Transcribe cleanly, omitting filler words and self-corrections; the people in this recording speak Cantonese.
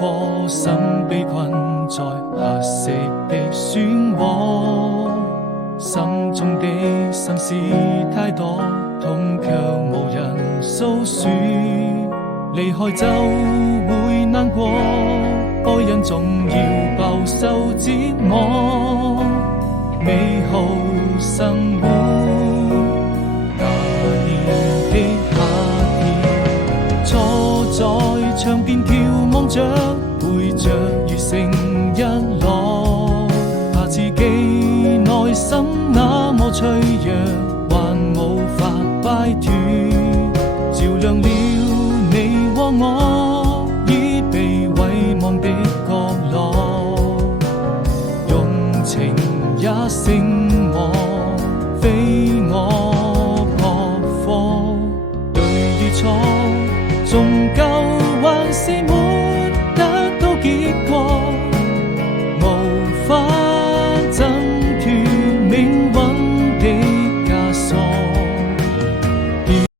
顆心被困在黑色的漩渦，心中的心事太多，痛卻無人訴說。離開就會難過，愛人總要飽受折磨。美好生活，那年的夏天，坐在窗邊眺望着，背着雨成日落，怕自己內心那麼脆弱，還無法擺脫，照亮了你和我已被遺忘的角落，用情也勝我，非我撲火，對與錯，終究還是沒